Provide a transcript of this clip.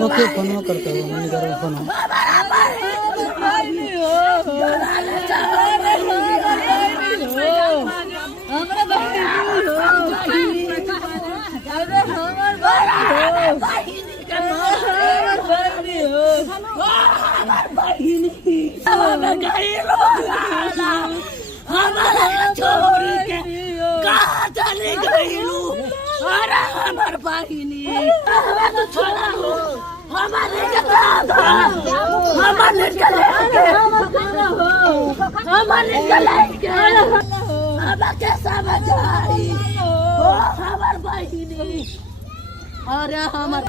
तो के फोन करता हो मम्मी कर फोन हमार बहिनी छोड़ा हो हमारे हमार बहिनी अरे हमार